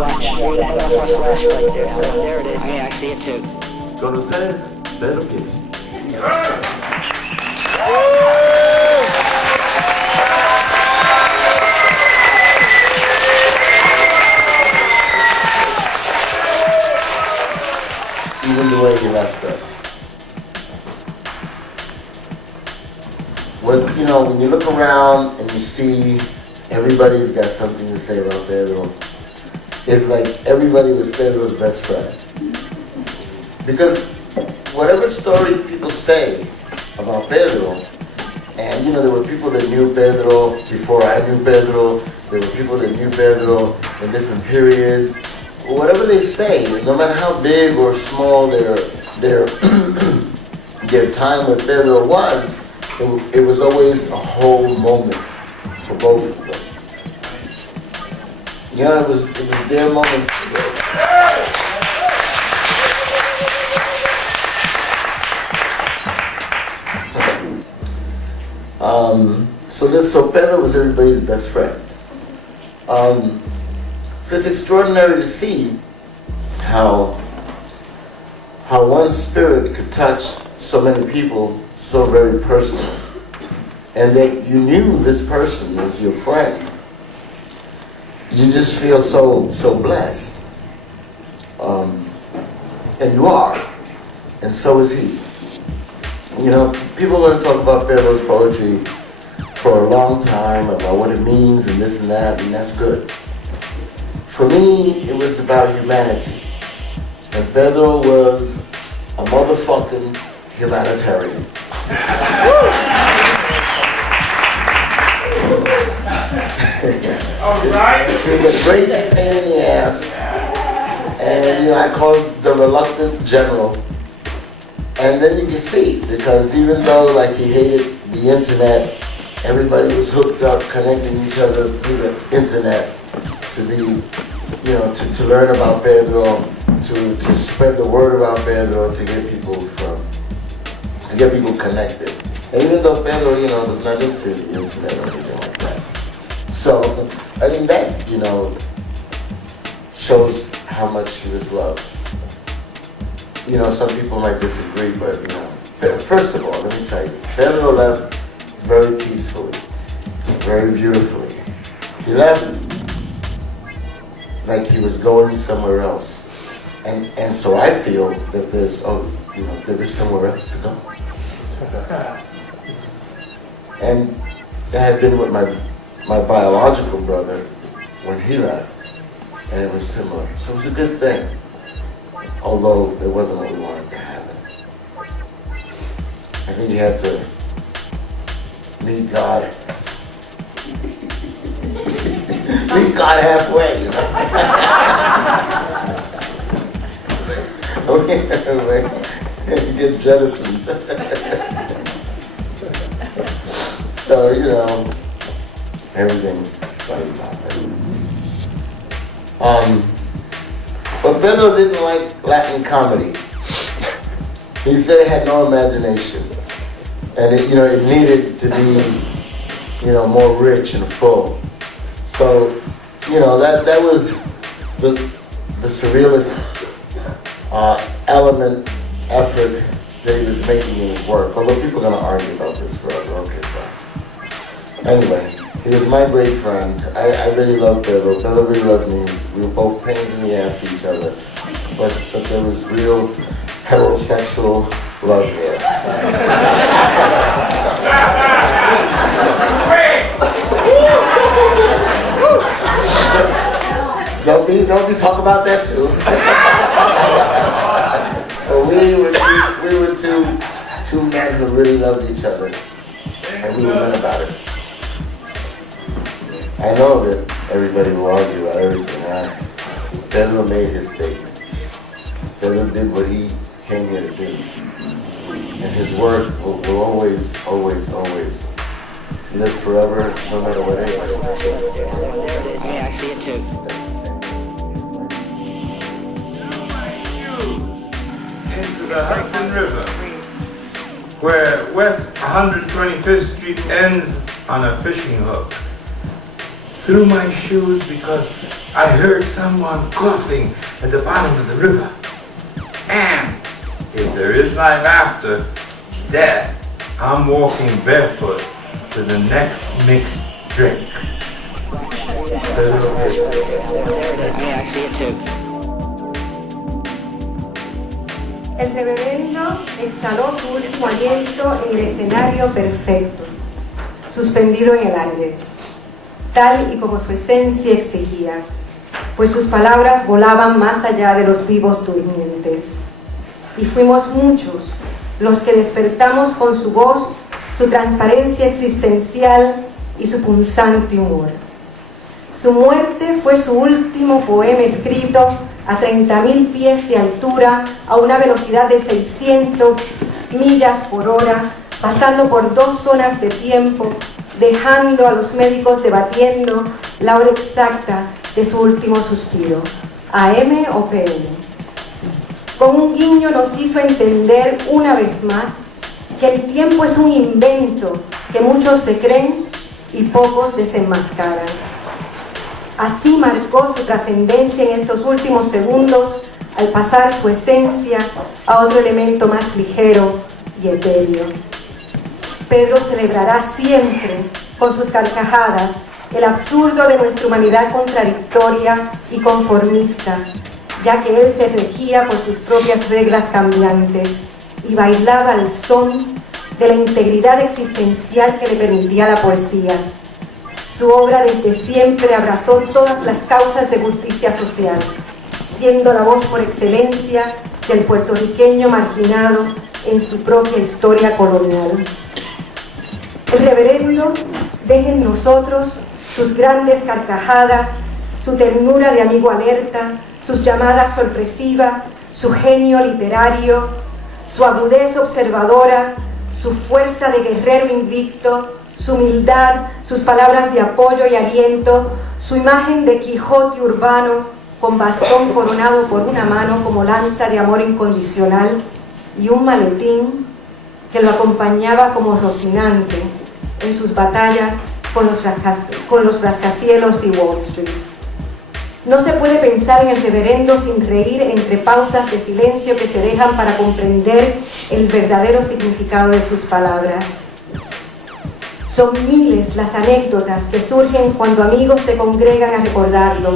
Watch. Right off our flashlight there. So there it is. Yeah, I see it too. Con ustedes, Pedro Pietri. Even the way he left us. What, you know, when you look around and you see everybody's got something to say about Pedro, it's like everybody was Pedro's best friend. Because whatever story people say about Pedro, and you know, there were people that knew Pedro before I knew Pedro, there were people that knew Pedro in different periods. Whatever they say, no matter how big or small their their time with Pedro was, it was always a whole moment for both of them. You know, it was their moment. So Pedro was everybody's best friend. So it's extraordinary to see how one spirit could touch so many people so very personally, and that you knew this person was your friend. You just feel so blessed, and you are, and so is he. You know, people are going to talk about Pedro's poetry for a long time, about what it means and this and that, and that's good. For me, it was about humanity. And Pedro was a motherfucking humanitarian. All right. He was a great pain in the ass. And you know, I call him the reluctant general. And then you can see, because even though like he hated the internet, everybody was hooked up, connecting each other through the internet to be, you know, to learn about Pedro, to spread the word about Pedro, to get people connected. And even though Pedro, you know, was not into the internet or anything like that. So I think that, you know, shows how much he was loved. You know, some people might disagree, but you know, first of all, let me tell you, Pedro left very peacefully, very beautifully. He left like he was going somewhere else. And so I feel that there is somewhere else to go. And I had been with my biological brother when he left, and it was similar. So it was a good thing, although it wasn't what we wanted to happen. I think he had to meet God. Meet God halfway, you know? Okay, get jettisoned. So, you know, everything is funny about that. But Pedro didn't like Latin comedy. He said it had no imagination. And it, you know, it needed to be, you know, more rich and full. So, you know, that was the surrealist element, effort that he was making in his work. Although people are going to argue about this forever. Okay, fine. Anyway, he was my great friend. I really loved Pedro. Pedro really loved me. We were both pains in the ass to each other. But there was real heterosexual love there. Don't be talking about that too. we were two men who really loved each other, and we were men about it. I know that everybody will argue about everything. Pedro made his statement. Pedro did what he came here to do, and his work will always live forever, no matter what anybody says. Yeah, I see it too. That's the same Into the Hudson River, where West 125th Street ends on a fishing hook. through my shoes because I heard someone coughing at the bottom of the river. And if there is life after death, I'm walking barefoot to the next mixed drink. There it is. Yeah, I see it too. El reverendo exhaló su último aliento en el escenario perfecto, suspendido en el aire, tal y como su esencia exigía, pues sus palabras volaban más allá de los vivos durmientes. Y fuimos muchos los que despertamos con su voz, su transparencia existencial y su punzante humor. Su muerte fue su último poema escrito a 30.000 pies de altura, a una velocidad de 600 millas por hora, pasando por 2 zonas de tiempo, dejando a los médicos debatiendo la hora exacta de su último suspiro, AM o PM. Con un guiño nos hizo entender una vez más que el tiempo es un invento que muchos se creen y pocos desenmascaran. Así marcó su trascendencia en estos últimos segundos al pasar su esencia a otro elemento más ligero y etéreo. Pedro celebrará siempre con sus carcajadas el absurdo de nuestra humanidad contradictoria y conformista, ya que él se regía por sus propias reglas cambiantes y bailaba al son de la integridad existencial que le permitía la poesía. Su obra desde siempre abrazó todas las causas de justicia social, siendo la voz por excelencia del puertorriqueño marginado en su propia historia colonial. El reverendo deja en nosotros sus grandes carcajadas, su ternura de amigo alerta, sus llamadas sorpresivas, su genio literario, su agudez observadora, su fuerza de guerrero invicto, su humildad, sus palabras de apoyo y aliento, su imagen de Quijote urbano con bastón coronado por una mano como lanza de amor incondicional y un maletín que lo acompañaba como Rocinante en sus batallas con los rascacielos y Wall Street. No se puede pensar en el reverendo sin reír entre pausas de silencio que se dejan para comprender el verdadero significado de sus palabras. Son miles las anécdotas que surgen cuando amigos se congregan a recordarlo,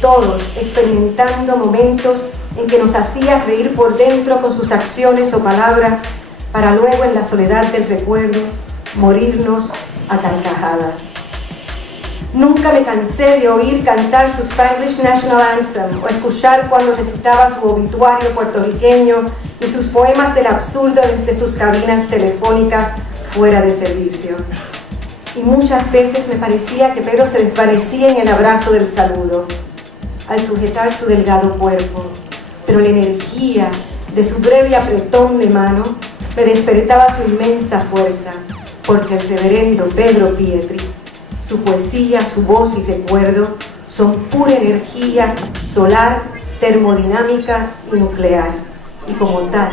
todos experimentando momentos en que nos hacía reír por dentro con sus acciones o palabras, para luego en la soledad del recuerdo morirnos a carcajadas. Nunca me cansé de oír cantar su Spanglish National Anthem o escuchar cuando recitaba su obituario puertorriqueño y sus poemas del absurdo desde sus cabinas telefónicas fuera de servicio. Y muchas veces me parecía que Pedro se desvanecía en el abrazo del saludo, al sujetar su delgado cuerpo, pero la energía de su breve apretón de mano me despertaba su inmensa fuerza, porque el reverendo Pedro Pietri, su poesía, su voz y recuerdo son pura energía solar, termodinámica y nuclear, y como tal,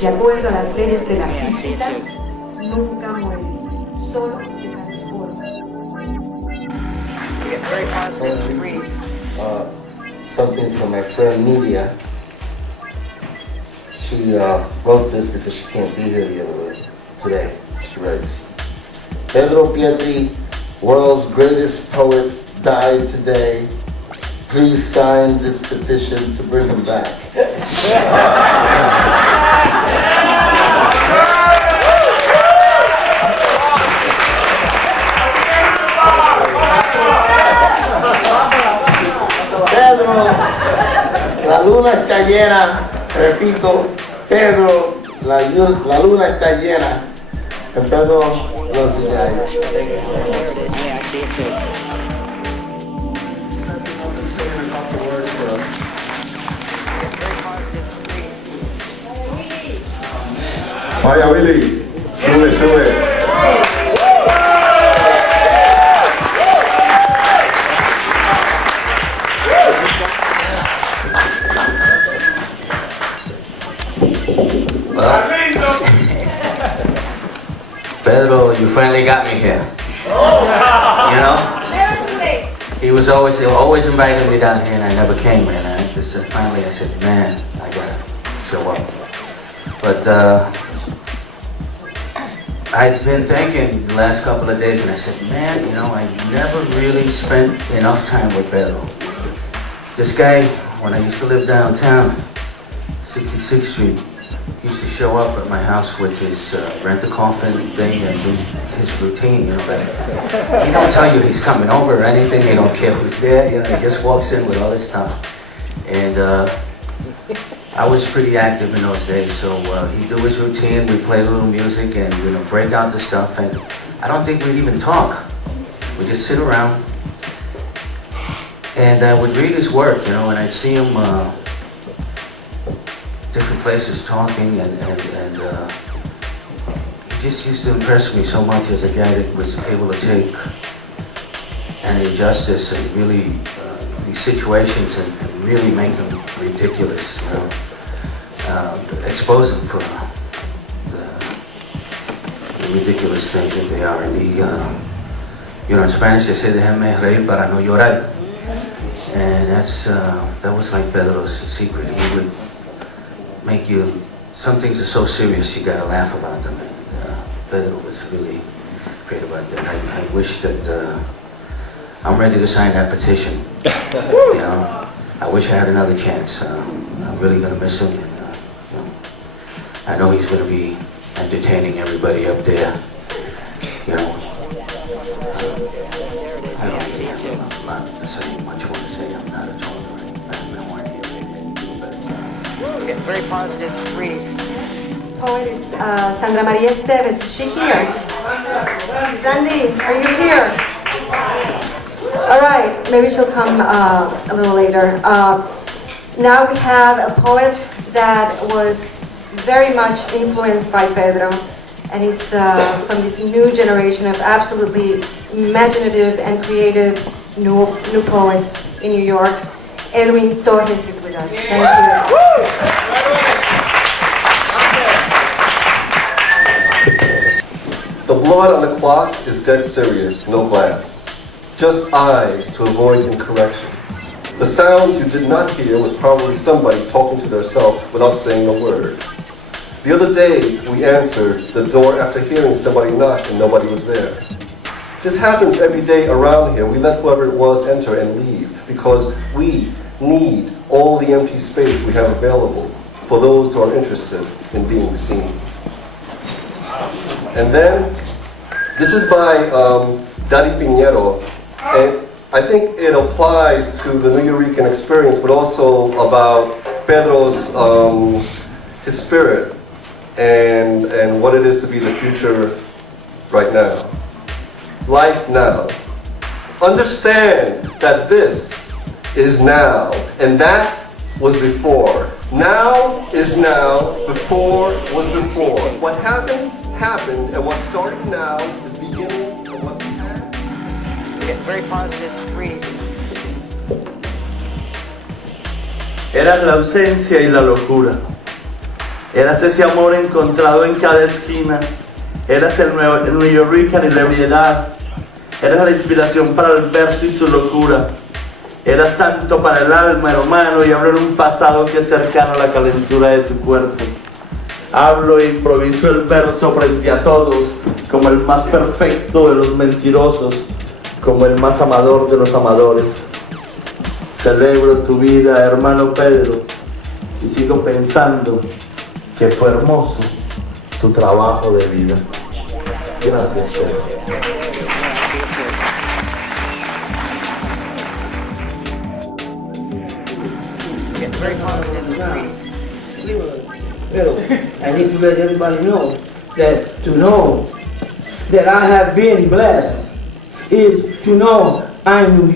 de acuerdo a las leyes de la física, nunca muere, solo se transforma. Something from my friend Nidia. She wrote this because she can't be here today. She writes, Pedro Pietri, world's greatest poet, died today. Please sign this petition to bring him back. Pedro, la luna está llena, repito, Pedro, la luna está llena. And Pedro loves you guys. Yeah, I see it too. Vaya Willy, sube, sube. Pedro, you finally got me here. You know? he always invited me down here, and I never came, and finally I said, man, I gotta show up. But I've been thinking the last couple of days, and I said, man, you know, I never really spent enough time with Pedro. This guy, when I used to live downtown, 66th Street, used to show up at my house with his rent-a-coffin thing and do his routine, you know, like, he don't tell you he's coming over or anything, he don't care who's there, you know, he just walks in with all this stuff. And I was pretty active in those days, so he'd do his routine, we'd play a little music and, you know, break out the stuff, and I don't think we'd even talk. We'd just sit around, and I would read his work, you know, and I'd see him different places talking, and he just used to impress me so much as a guy that was able to take an injustice and really these situations and really make them ridiculous, you know, expose them for the ridiculous things that they are. You know, in Spanish they say, déjame reír para no llorar, and that was like Pedro's secret. He would make you, some things are so serious you gotta laugh about them, and Pedro was really great about that. I wish that I'm ready to sign that petition. You know, I wish I had another chance. I'm really gonna miss him, and you know, I know he's gonna be entertaining everybody up there. You know, I don't really have a lot to say, much more to say. I'm not a talker. I want to hear it do a better job. Okay, very positive readings. Poet is Sandra Maria Esteves. Is she here? Sandy, are you here? All right, maybe she'll come a little later. Now we have a poet that was very much influenced by Pedro, and it's from this new generation of absolutely imaginative and creative new poets in New York. Edwin Torres is with us. Thank you. The blood on the clock is dead serious, no glass. Just eyes to avoid incorrections. The sounds you did not hear was probably somebody talking to themselves without saying a word. The other day, we answered the door after hearing somebody knock and nobody was there. This happens every day around here. We let whoever it was enter and leave because we need all the empty space we have available for those who are interested in being seen. And then, this is by Daddy Pinheiro, and I think it applies to the New Rican experience, but also about Pedro's, his spirit, and what it is to be the future right now. Life now. Understand that this is now, and that was before. Now is now, before was before. What happened, happened, and what's starting now is beginning of what's past. Okay, very positive readings. Eras la ausencia y la locura. Eras ese amor encontrado en cada esquina. Eras el New Rican y la ebriedad. Eras la inspiración para el verso y su locura. Eras tanto para el alma, hermano, y hablo en un pasado que es cercano a la calentura de tu cuerpo. Hablo e improviso el verso frente a todos, como el más perfecto de los mentirosos, como el más amador de los amadores. Celebro tu vida, hermano Pedro, y sigo pensando que fue hermoso tu trabajo de vida. Gracias, Pedro. Very positive readings. Pero I need to let everybody know that I have been blessed is to know I knew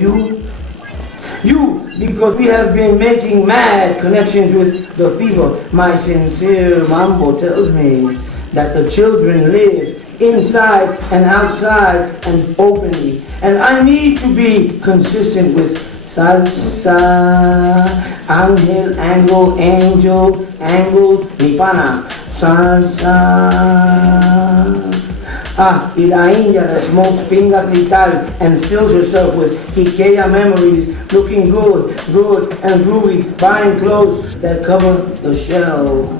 you, because we have been making mad connections with the fever. My sincere mambo tells me that the children live inside and outside and openly, and I need to be consistent with salsa, ángel, angel, mi pana, salsa, Ah, y la India that smokes pinga trital and stills herself with Quiqueya memories, looking good and groovy, buying clothes that cover the shell.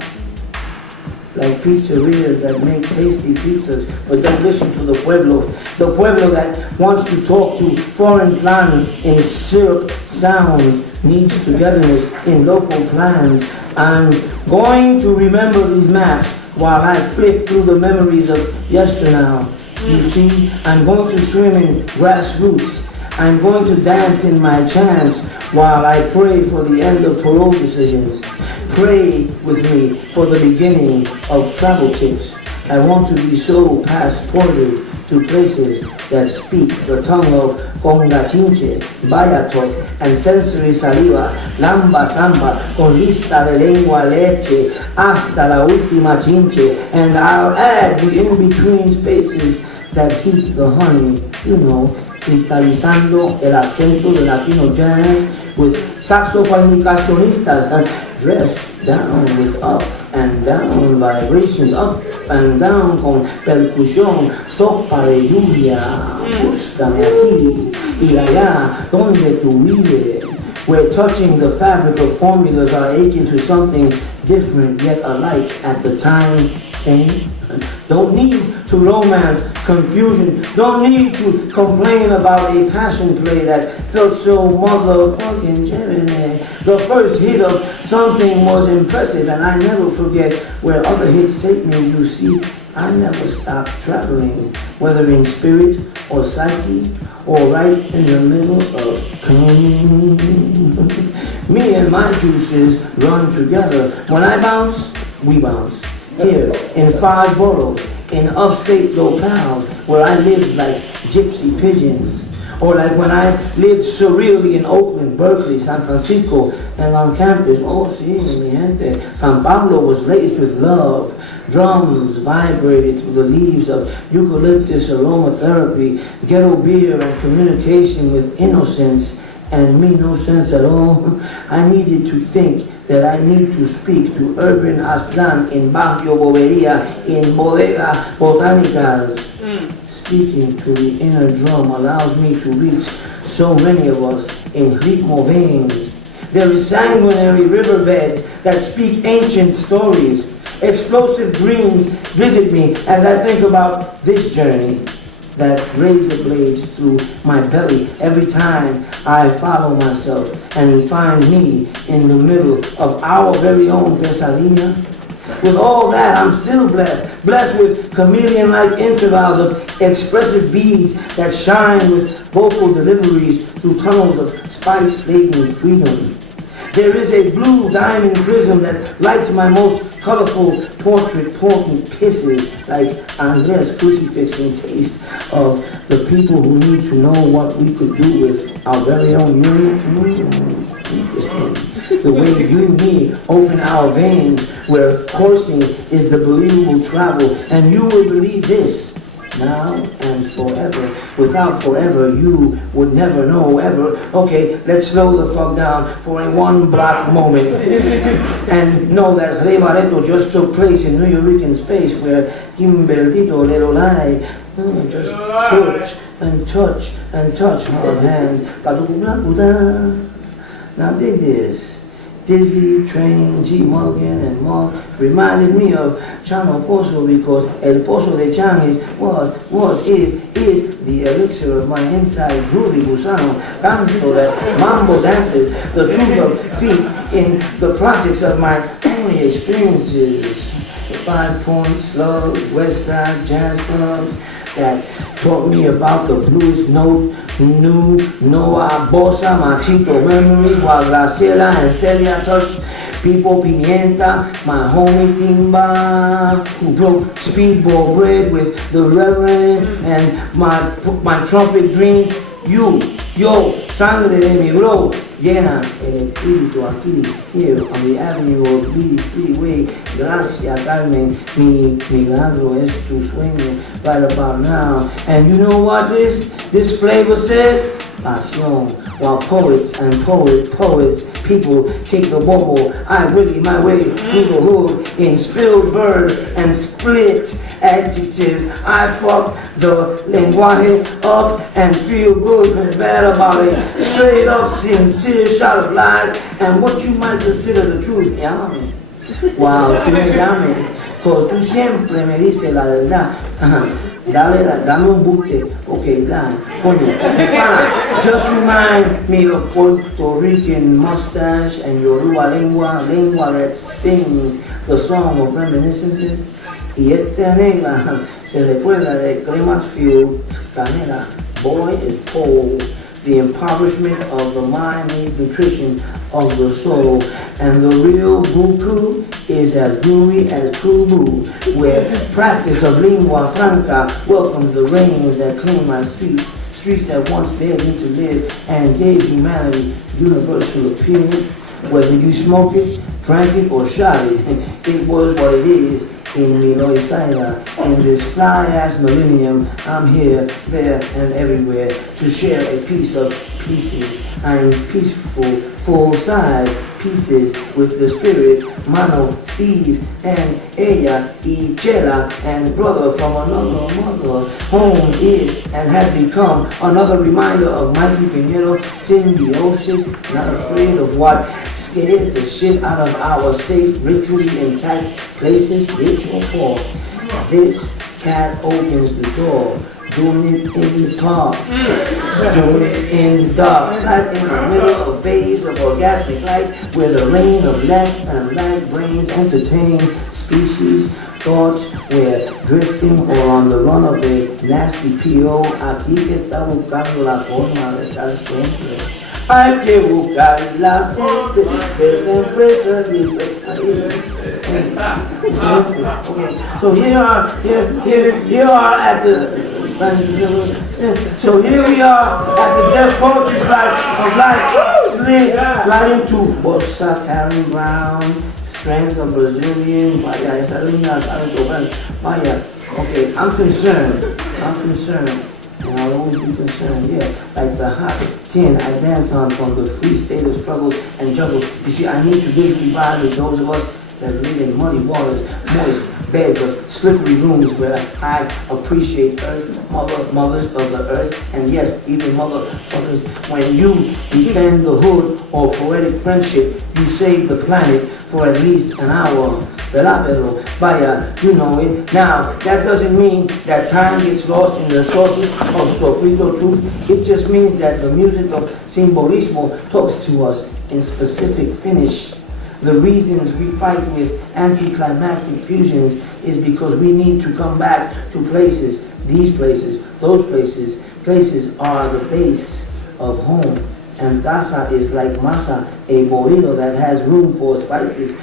Like pizzerias that make tasty pizzas, but don't listen to the pueblo that wants to talk to foreign plans in syrup sounds, needs togetherness in local plans. I'm going to remember these maps while I flip through the memories of yesternow. You see, I'm going to swim in grassroots. I'm going to dance in my chants while I pray for the end of parole decisions. Pray with me for the beginning of travel tips. I want to be so passported to places that speak the tongue of conga chinche, bayatok, and sensory saliva, lamba samba, con lista de lengua leche, hasta la última chinche, and I'll add the in-between spaces that heat the honey, you know, cristalizando el acento de Latino jazz with saxophonicacionistas dressed down with up and down vibrations, up and down con percusión, sopa de lluvia, búscame aquí y allá donde tú vives. We're touching the fabric of formulas are aching to something different yet alike at the time, same. Don't need to romance confusion. Don't need to complain about a passion play that felt so motherfucking genuine. The first hit of something was impressive, and I never forget where other hits take me. You see, I never stop traveling, whether in spirit or psyche, or right in the middle of coming. Me and my juices run together. When I bounce, we bounce. Here in 5 boroughs, in upstate locales where I lived like gypsy pigeons, or like when I lived surreally in Oakland, Berkeley, San Francisco, and on campus, oh sí, mi gente, San Pablo was laced with love. Drums vibrated through the leaves of eucalyptus aromatherapy, ghetto beer and communication with innocence, and me no sense at all. I needed to think that I need to speak to urban Aslan in Barrio Boberia, in Bodega Botanicas. Speaking to the inner drum allows me to reach so many of us in ritmo veins. There is sanguinary riverbeds that speak ancient stories. Explosive dreams visit me as I think about this journey that razor blades through my belly every time I follow myself and find me in the middle of our very own pesadilla. With all that, I'm still blessed with chameleon-like intervals of expressive beads that shine with vocal deliveries through tunnels of spice-laden freedom. There is a blue diamond prism that lights my most colorful portrait potent pisses like Andres crucifixing taste of the people who need to know what we could do with our very own union. Interesting. The way you and me open our veins where coursing is the believable travel, and you will believe this now and forever. Without forever, you would never know ever. Okay, let's slow the fuck down for a one block moment and know that Rebareto just took place in New Yorican space where Kimbertito Lerolai just touch and touch hard hands. Now dig this. Dizzy, Train, G. Morgan, and more reminded me of Chano Pozo because El Pozo de Chan is the elixir of my inside groovy gusano, canto that mambo dances, the truth of feet in the projects of my only experiences. The 5 Point Slug, West Side Jazz Clubs that taught me about the blues note, new Noah Bossa, Machito memories, while Graciela and Celia touched Pipo Pimienta, my homie Timba, who broke speedball bread with the Reverend, and my trumpet dream, yo, sangre de mi bro, llena el espíritu aquí, here on the avenue of Lee Freeway. Gracias, Carmen, mi milagro es tu sueño, right about now. And you know what this flavor says? pasión. While poets and poets, people take the bobo, I wiggy my way through the hood in spilled verbs and split adjectives. I fuck the lenguaje up and feel good and bad about it. Straight up, sincere shot of lies and what you might consider the truth. Llámame. Wow, tú me llames, cause tú siempre me dices la verdad. Dame un buque, okay, line. Coño, just remind me of Puerto Rican mustache and Yoruba lengua that sings the song of reminiscences. Y esta negra se recuerda de cremas field canela. Boy is cold. The impoverishment of the mind needs nutrition of the soul. And the real buku is as gooey as true boo, where practice of lingua franca welcomes the rains that clean my streets that once dared me to live and gave humanity universal appeal. Whether you smoke it, drank it, or shot it, it was what it is. In Miloisaida, in this fly-ass millennium, I'm here, there, and everywhere to share a piece of pieces. I'm peaceful, full-size pieces with the spirit, Mano, Steve, and ella, y Chela, and brother from another mother. Home is and has become another reminder of Mikey Pinero symbiosis, not afraid of what scares the shit out of our safe, ritually intact places, rich or poor. This cat opens the door, doing it in the park, doing it in the dark, right in the middle of bays of orgasmic light, where the rain of left and right brains entertain species, thoughts, where drifting or on the run of a nasty P.O. Aquí que está buscando la forma de estar siempre. Hay que buscarla siempre, que siempre se dice. Okay, so here are at the. So here we are at the Deaf Poetry Slice of Life, slid right into Bossa, Karen Brown, strands of Brazilian, Maya, esa linda, Maya. Okay, I'm concerned, and I'll always be concerned, yeah. Like the hot tin I dance on from the free state of struggles and juggles. You see, I need to visually vibe with those of us that live in muddy waters, moist beds of slippery rooms where I appreciate earth, mothers of the earth, and yes, even motherfuckers. When you defend the hood or poetic friendship, you save the planet for at least an hour. Pero, vaya, you know it. Now, that doesn't mean that time gets lost in the sources of sofrito truth. It just means that the music of simbolismo talks to us in specific finish. The reasons we fight with anticlimactic fusions is because we need to come back to places, these places, those places. Places are the base of home. And taza is like masa, a burrito that has room for spices.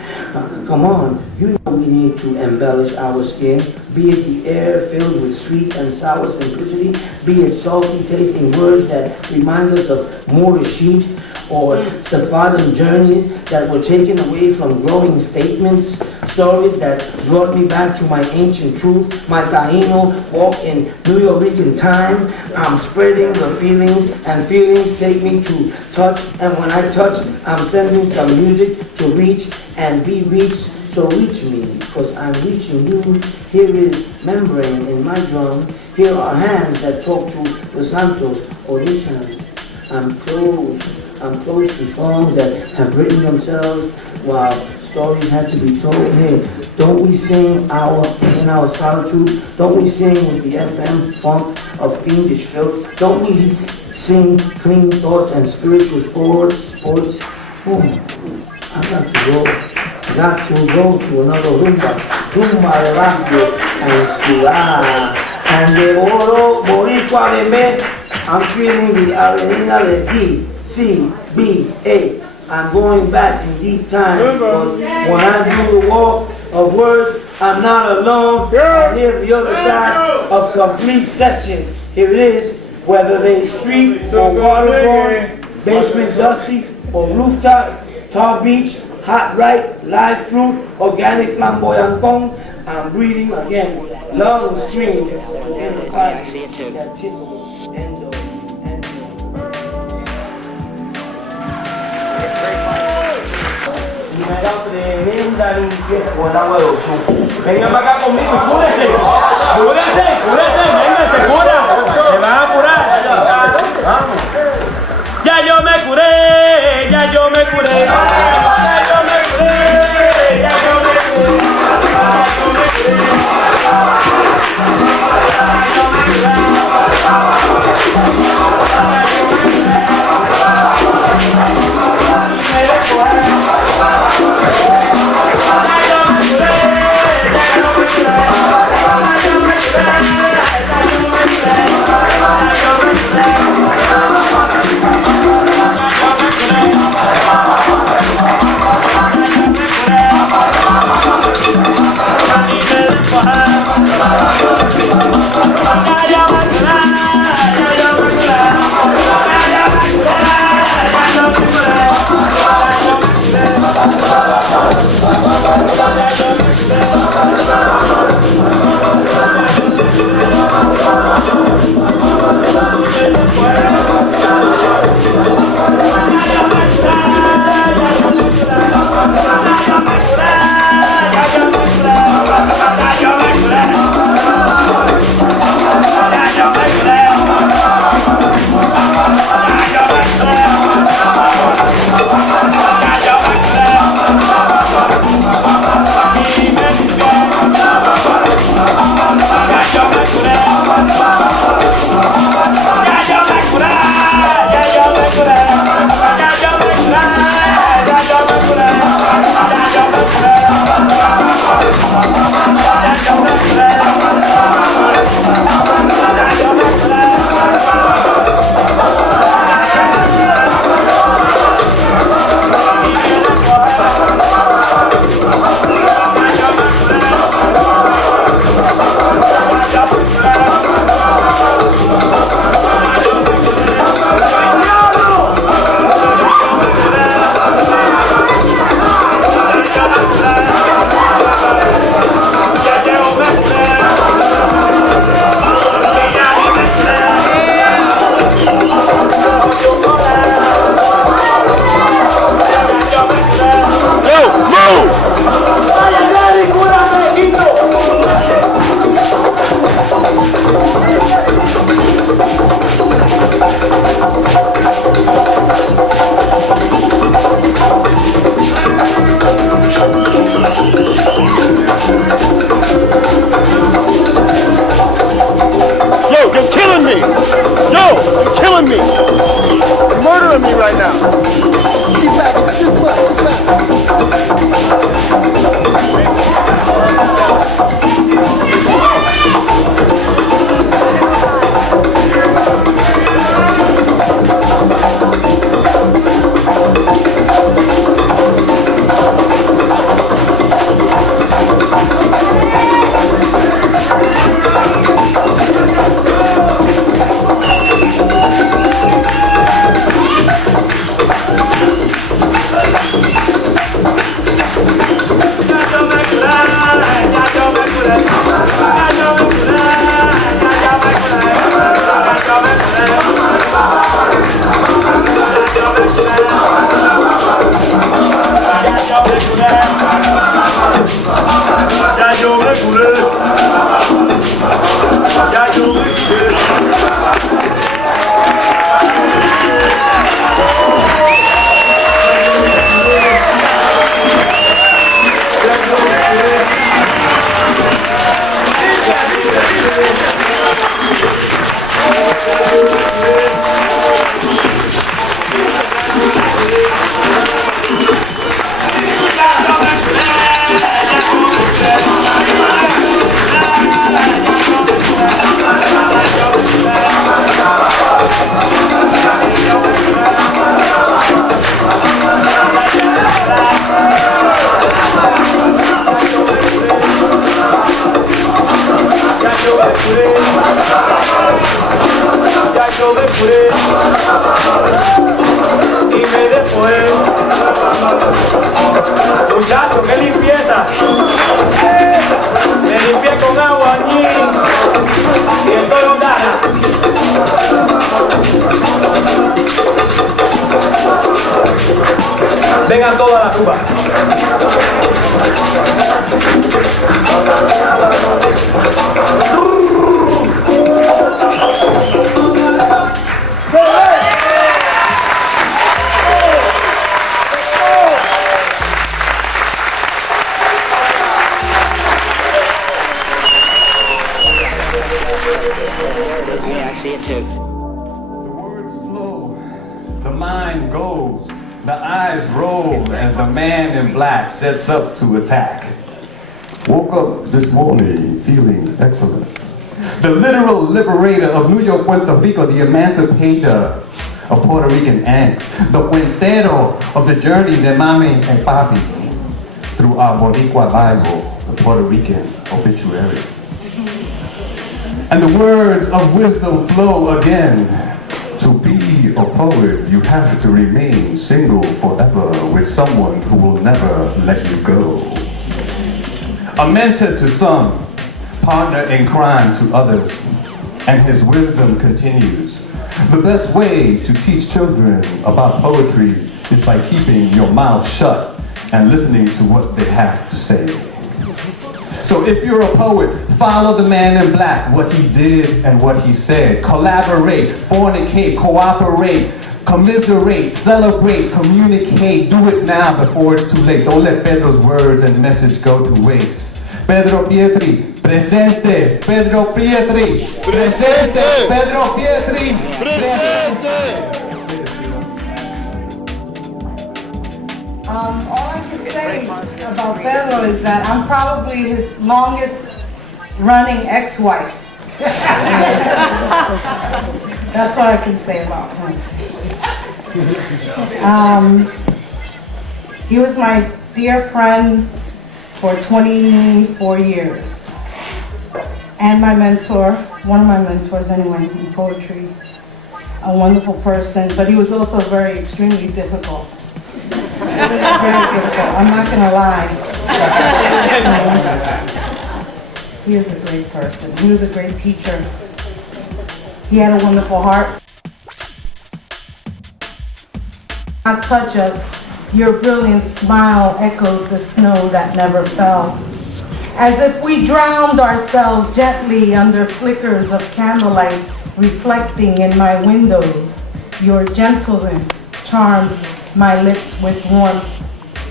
Come on, you know we need to embellish our skin, be it the air filled with sweet and sour simplicity, be it salty tasting words that remind us of Moorish heat, or Sephardim journeys that were taken away from glowing statements, stories that brought me back to my ancient truth, my Taino walk in New York time. I'm spreading the feelings, and feelings take me to touch, and when I touch, I'm sending some music to reach and be reached. So reach me, cause I'm reaching you. Here is membrane in my drum. Here are hands that talk to the Santos auditions. I'm close to songs that have written themselves while stories had to be told. Hey, don't we sing in our solitude? Don't we sing with the FM funk of fiendish filth? Don't we sing clean thoughts and spiritual sports? Oh, I got to go to another rumba de barrio and sudar. And the oro boricua de me, I'm feeling the arena de D-C-B-A. I'm going back in deep time because when I do the walk of words, I'm not alone. I hear the other side of complete sections. Here it is, whether they street or waterborne, basement dusty or rooftop, tar beach, hot ripe, live fruit, organic flamboyant gong. I'm breathing again. Love will scream. I see it too. That tickle. End of. me ha dado tremenda limpieza con el agua de Oshun. Vengan para acá conmigo y cúrense. Cúrense, vengan, se curan. Se van a curar. Ya yo me curé, ya yo me curé. Ya yo me curé, ya yo me curé. Muchachos, qué limpieza. Me limpié con agua allí y el toro gana. Vengan todas las uvas. Yeah, I see it too. The words flow, the mind goes, the eyes roll as the man in black sets up to attack. Woke up this morning feeling excellent. The literal liberator of New York, Puerto Rico, the emancipator of Puerto Rican angst, the puentero of the journey de mami and papi through our Boricua Bible, the Puerto Rican Obituary. And the words of wisdom flow again. To be a poet, you have to remain single forever with someone who will never let you go. A mentor to some, partner in crime to others, and his wisdom continues. The best way to teach children about poetry is by keeping your mouth shut and listening to what they have to say. So if you're a poet, follow the man in black, what he did and what he said. Collaborate, fornicate, cooperate, commiserate, celebrate, communicate. Do it now before it's too late. Don't let Pedro's words and message go to waste. Pedro Pietri, presente. Pedro Pietri, presente. Pedro Pietri, presente. All I can say about Pedro is that I'm probably his longest running ex-wife. That's what I can say about him. He was my dear friend for 24 years. And my mentor, one of my mentors anyway, in poetry. A wonderful person, but he was also very extremely difficult. Very difficult, I'm not gonna lie. He is a great person. He was a great teacher. He had a wonderful heart. Not touch us, your brilliant smile echoed the snow that never fell. As if we drowned ourselves gently under flickers of candlelight reflecting in my windows, your gentleness charmed my lips with warmth.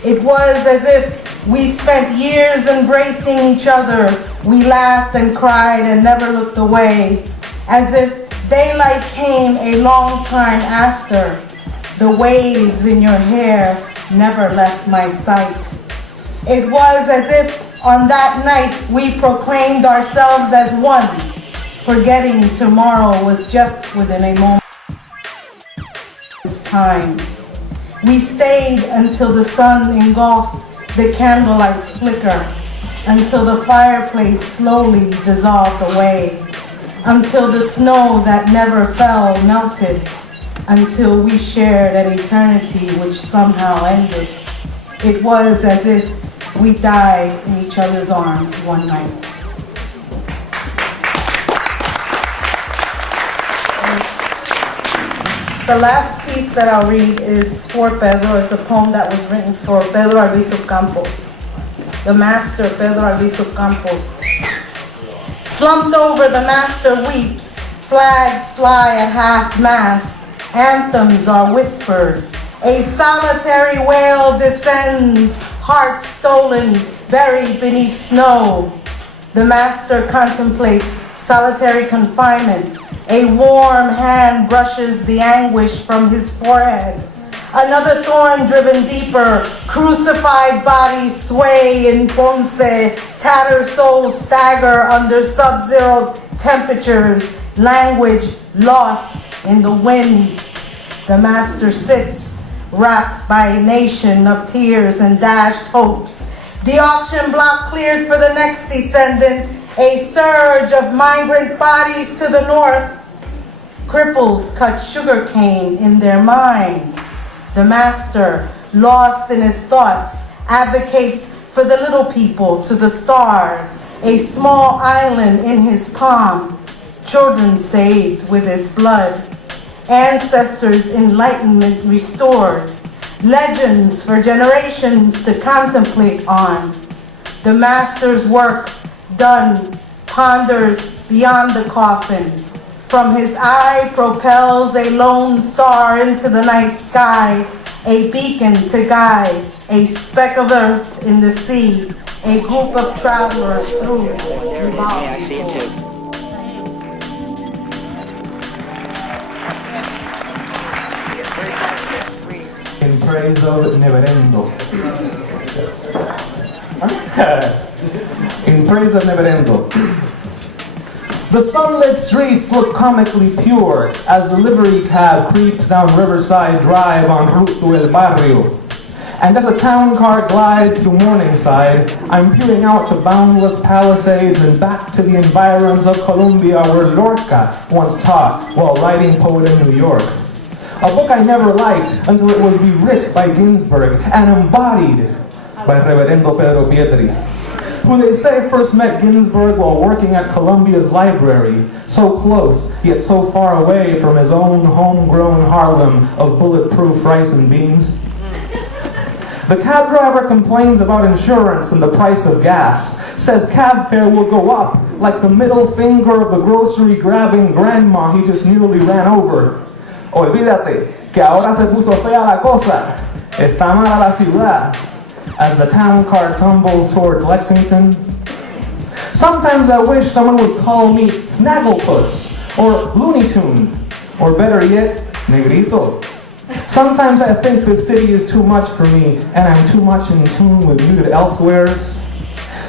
It was as if we spent years embracing each other. We laughed and cried and never looked away, as if daylight came a long time after. The waves in your hair never left my sight. It was as if on that night we proclaimed ourselves as one, forgetting tomorrow was just within a moment's time. We stayed until the sun engulfed the candlelight's flicker, until the fireplace slowly dissolved away, until the snow that never fell melted, until we shared an eternity which somehow ended. It was as if we died in each other's arms one night. The last piece that I'll read is for Pedro. It's a poem that was written for Pedro Albizu Campos, the master Pedro Albizu Campos. Slumped over, the master weeps. Flags fly at half-mast. Anthems are whispered. A solitary wail descends, heart stolen, buried beneath snow. The master contemplates solitary confinement. A warm hand brushes the anguish from his forehead. Another thorn driven deeper, crucified bodies sway in Ponce, tattered souls stagger under sub-zero temperatures, language lost in the wind. The master sits, wrapped by a nation of tears and dashed hopes. The auction block cleared for the next descendant, a surge of migrant bodies to the north. Cripples cut sugarcane in their mind. The master, lost in his thoughts, advocates for the little people to the stars, a small island in his palm, children saved with his blood, ancestors' enlightenment restored. legends for generations to contemplate on. The master's work done ponders beyond the coffin. From his eye propels a lone star into the night sky, a beacon to guide, a speck of earth in the sea, a group of travelers through There it is. Yeah, I see it too. In praise of Neverendo. In praise of Neverendo. The sunlit streets look comically pure as the livery cab creeps down Riverside Drive en route to El Barrio. And as a town car glides through Morningside, I'm peering out to boundless Palisades and back to the environs of Colombia where Lorca once taught while writing Poet in New York. A book I never liked until it was rewrit by Ginsberg and embodied by Reverendo Pedro Pietri, who they say first met Ginsberg while working at Columbia's library, so close yet so far away from his own homegrown Harlem of bulletproof rice and beans. The cab driver complains about insurance and the price of gas, says cab fare will go up like the middle finger of the grocery-grabbing grandma he just nearly ran over. Olvídate, que ahora se puso fea la cosa, está mala la ciudad, as the town car tumbles toward Lexington. Sometimes I wish someone would call me Snagglepuss, or Looney Tune, or better yet, Negrito. Sometimes I think this city is too much for me, and I'm too much in tune with muted elsewheres.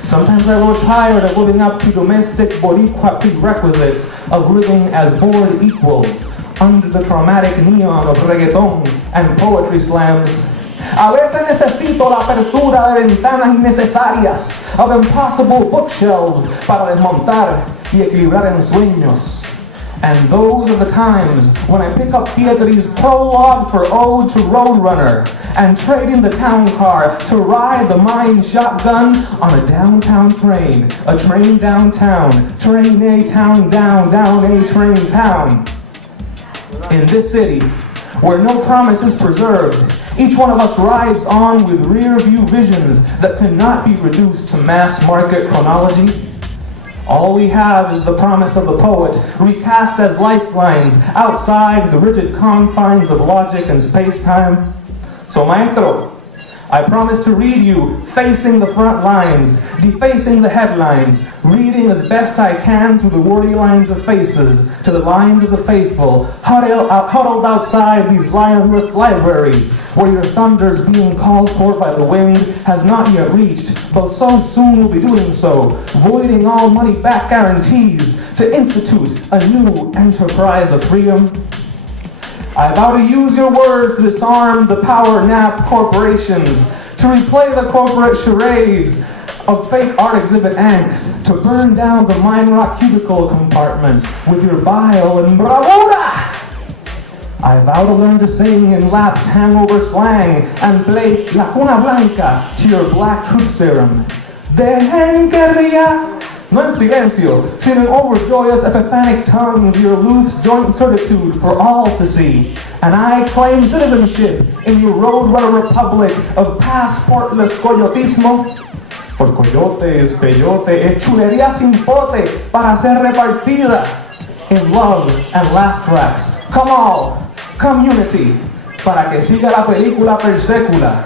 Sometimes I grow tired of living up to domestic Boricua prerequisites of living as bored equals under the traumatic neon of reggaeton and poetry slams. A veces necesito la apertura de ventanas innecesarias of impossible bookshelves para desmontar y equilibrar ensueños. And those are the times when I pick up Pietri's prologue for Ode to Roadrunner and trade in the town car to ride the mine shotgun on a downtown train, a train downtown, train A town down, down A train town. In this city, where no promise is preserved, each one of us rides on with rear-view visions that cannot be reduced to mass-market chronology. All we have is the promise of the poet, recast as lifelines outside the rigid confines of logic and space-time. So, maestro, I promise to read you facing the front lines, defacing the headlines, reading as best I can through the wordy lines of faces to the lines of the faithful, huddled outside these lionless libraries, where your thunders being called for by the wind has not yet reached, but so soon will be doing so, voiding all money-back guarantees to institute a new enterprise of freedom. I vow to use your word to disarm the power-nap corporations, to replay the corporate charades of fake art exhibit angst, to burn down the mine rock cubicle compartments with your bile and bravura. I vow to learn to sing in lapsed hangover slang and play La Cuna Blanca to your black truth serum. Dejen que ría. No en silencio, sino in overjoyous epiphanic tongues, your loose joint certitude for all to see. And I claim citizenship in your roadrunner republic of passportless coyotismo. For coyote es peyote, es chulería sin pote para ser repartida in love and laugh tracks. Come all, come unity, para que siga la película per secula.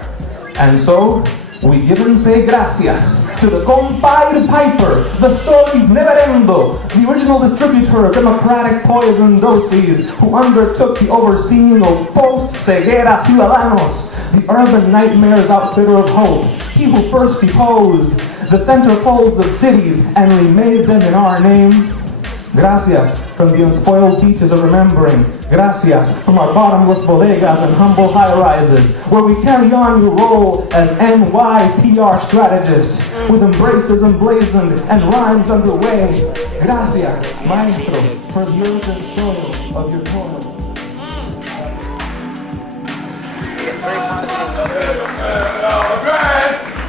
And so, we give and say gracias to the Compiled Piper, the storied Neverendo, the original distributor of democratic poison doses, who undertook the overseeing of post-ceguera ciudadanos, the urban nightmares outfitter of hope, he who first deposed the centerfolds of cities and remade them in our name. Gracias from the unspoiled beaches of remembering. Gracias from our bottomless bodegas and humble high-rises, where we carry on your role as NYPR strategist, with embraces emblazoned and rhymes underway. Gracias, maestro, for the urgent soil of your toil.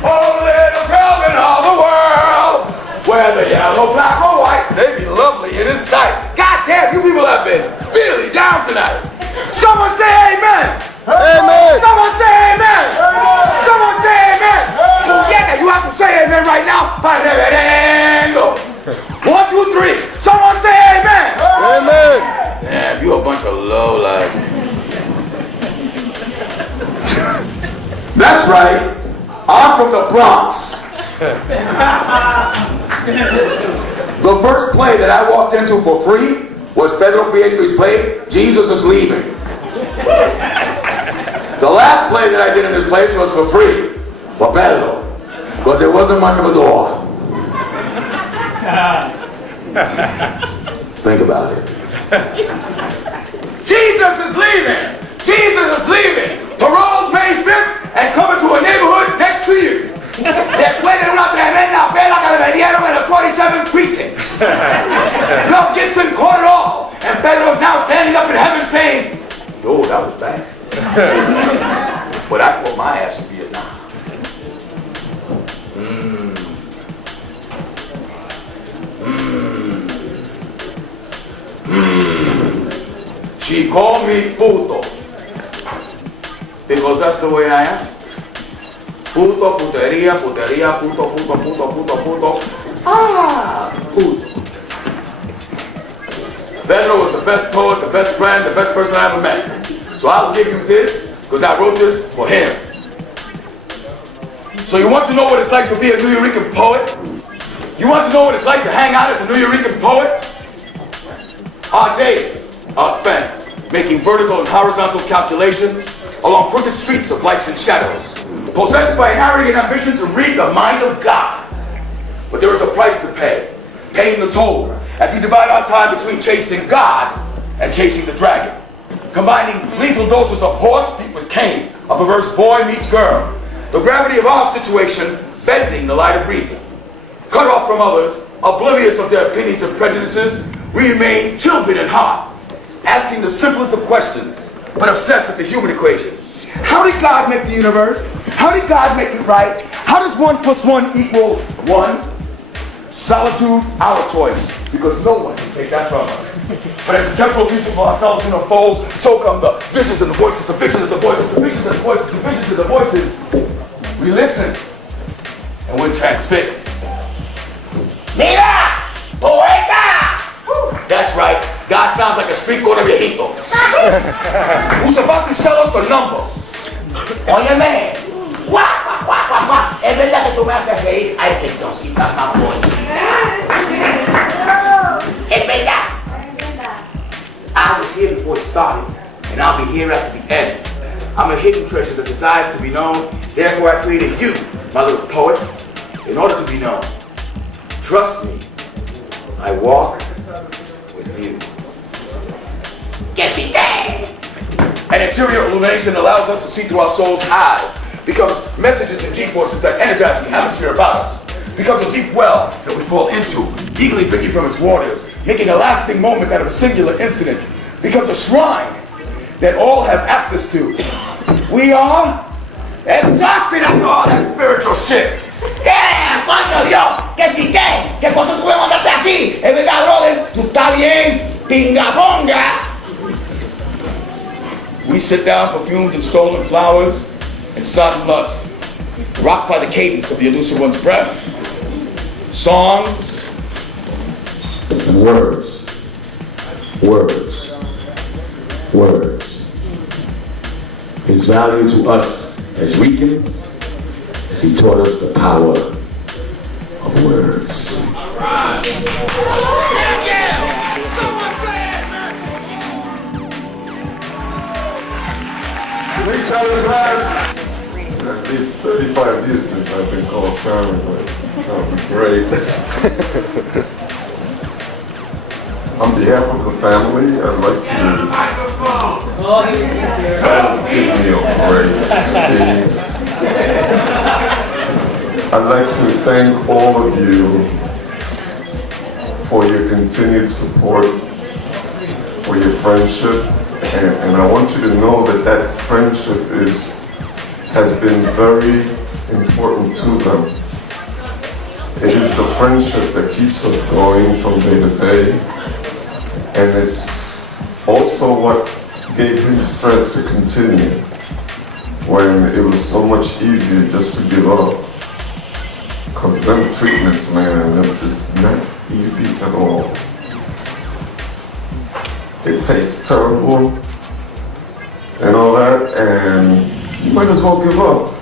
Oh, little travel in all the world, whether yellow, black, or white, they be lovely in his sight. God damn, you people have been really down tonight. Someone say amen. Amen. Someone say That's right. I'm from the Bronx. The first play that I walked into for free was Pedro Pietri's play, Jesus is Leaving. The last play that I did in this place was for free, for Pedro, because there wasn't much of a door. Think about it. Jesus is leaving! Jesus is leaving! Parole May 5th and coming to a neighborhood next to you. Después de una tremenda pela que le dieron en the 47th precinct. Mel Gibson caught it all, and Pedro is now standing up in heaven saying, "Oh, that was bad." But I caught my ass in Vietnam. She called me puto, because that's the way I am. Puto, putería, putería, puto, puto, puto, puto, puto. Ah, puto. Pedro was the best poet, the best friend, the best person I ever met. So I'll give you this, because I wrote this for him. So you want to know what it's like to be a New Yorker poet? You want to know what it's like to hang out as a New Yorker poet? Our days are spent making vertical and horizontal calculations along crooked streets of lights and shadows, possessed by an arrogant ambition to read the mind of God. But there is a price to pay, paying the toll, as we divide our time between chasing God and chasing the dragon, combining lethal doses of horse feet with cane, a perverse boy meets girl, the gravity of our situation bending the light of reason. Cut off from others, oblivious of their opinions and prejudices, we remain children at heart, asking the simplest of questions, but obsessed with the human equation. How did God make the universe? How did God make it right? How does 1 + 1 = 1? Solitude, our choice, because no one can take that from us. But as the temporal music of our solitude unfolds, so come the visions and the voices, the visions and the voices, the visions and the voices, the visions and the voices. We listen, and we're transfixed. Mira! Poeta! That's right, God sounds like a street corner viejito. Who's about to sell us a number. Óyeme, es verdad que tú me haces reír. Ay, que cosita más bonita. Es verdad. I was here before it started, and I'll be here after the end. I'm a hidden treasure that desires to be known. Therefore, I created you, my little poet, in order to be known. Trust me, I walk with you. An interior illumination allows us to see through our soul's eyes, becomes messages and G-forces that energize the atmosphere about us, becomes a deep well that we fall into, eagerly drinking from its waters, making a lasting moment out of a singular incident, becomes a shrine that all have access to. We are exhausted after all that spiritual shit. Damn, coño Dios, que si qué cosa tú me mandaste aquí, es verdad, brother, tú estás bien, pinga ponga. We sit down perfumed in stolen flowers and sodden lust, rocked by the cadence of the elusive one's breath, songs and words, words, words. His value to us as Ricans, as he taught us the power of words. At least 35 years since I've been called Simon, but it sounds great. On behalf of the family, I'd like to give me a break, Steve. I'd like to thank all of you for your continued support, for your friendship, and I want you to know that that friendship has been very important to them. It is the friendship that keeps us going from day to day, and it's also what gave him strength to continue when it was so much easier just to give up. Because them treatments, man, it's not easy at all. It tastes terrible and all that, and you might as well give up.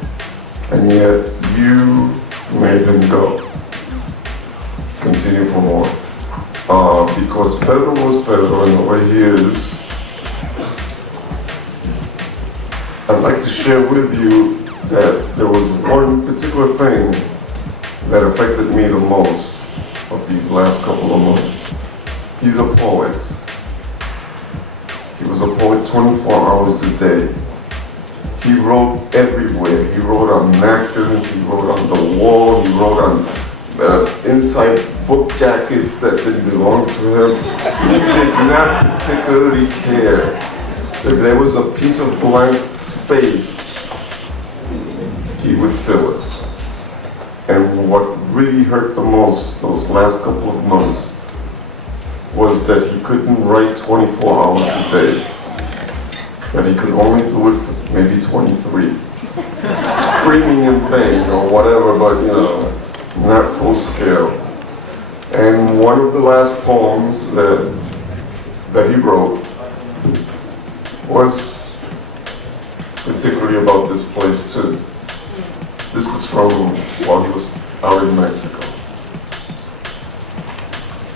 and yet you made him go. Continue for more. Because Pedro was Pedro and the way he is, I'd like to share with you that there was one particular thing that affected me the most of these last couple of months. He's a poet. He was a poet 24 hours a day. He wrote everywhere. He wrote on napkins, he wrote on the wall, he wrote on inside book jackets that didn't belong to him. He did not particularly care. If there was a piece of blank space, he would fill it. And what really hurt the most those last couple of months was that he couldn't write 24 hours a day. That he could only do it for maybe 23. Screaming in pain or whatever, but you know, not full scale. And one of the last poems that he wrote was particularly about this place too. This is from while he was out in Mexico.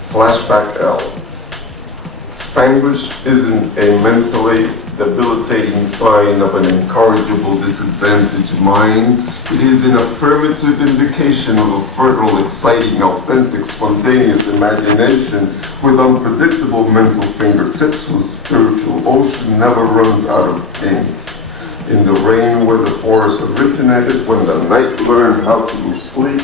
Flashback L. Spanglish isn't a mentally debilitating sign of an incorrigible disadvantaged mind. It is an affirmative indication of a fertile, exciting, authentic, spontaneous imagination with unpredictable mental fingertips whose spiritual ocean never runs out of ink. In the rain where the forest originated, when the night learned how to lose sleep,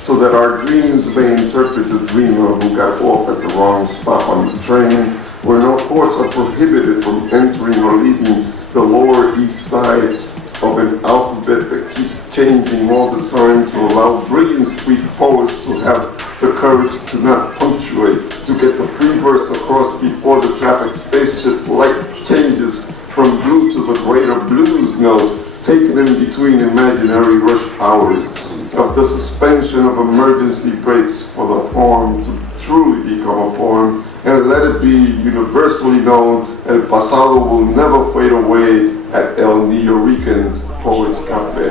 so that our dreams may interpret the dreamer who got off at the wrong stop on the train, where no thoughts are prohibited from entering or leaving the lower east side of an alphabet that keeps changing all the time to allow brilliant street poets to have the courage to not punctuate, to get the free verse across before the traffic spaceship light changes from blue to the greater blues notes, taken in between imaginary rush hours, of the suspension of emergency brakes for the poem to truly become a poem, and let it be universally known, El Pasado will never fade away at El Rican Poets Cafe.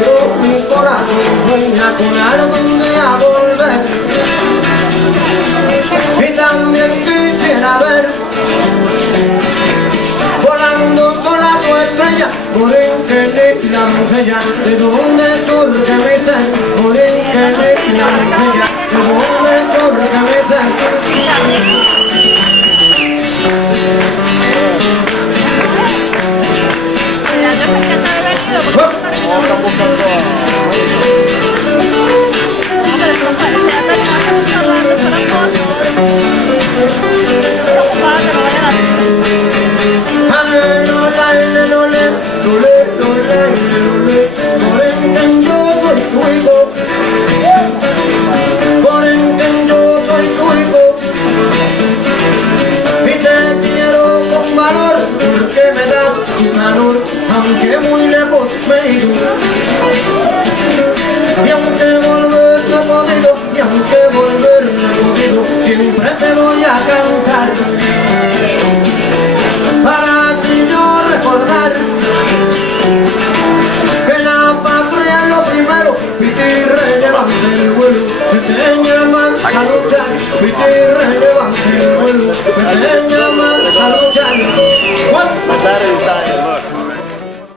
Pero mi corazón sueña con algún día volver. Y también quisiera ver volando sola tu estrella, por en que la doncella, de donde surge mi ser, por en que la doncella, de donde surge mi ser. Aunque muy lejos me he ido, y aunque volver no he podido, y aunque volver no he podido, siempre te voy a cantar.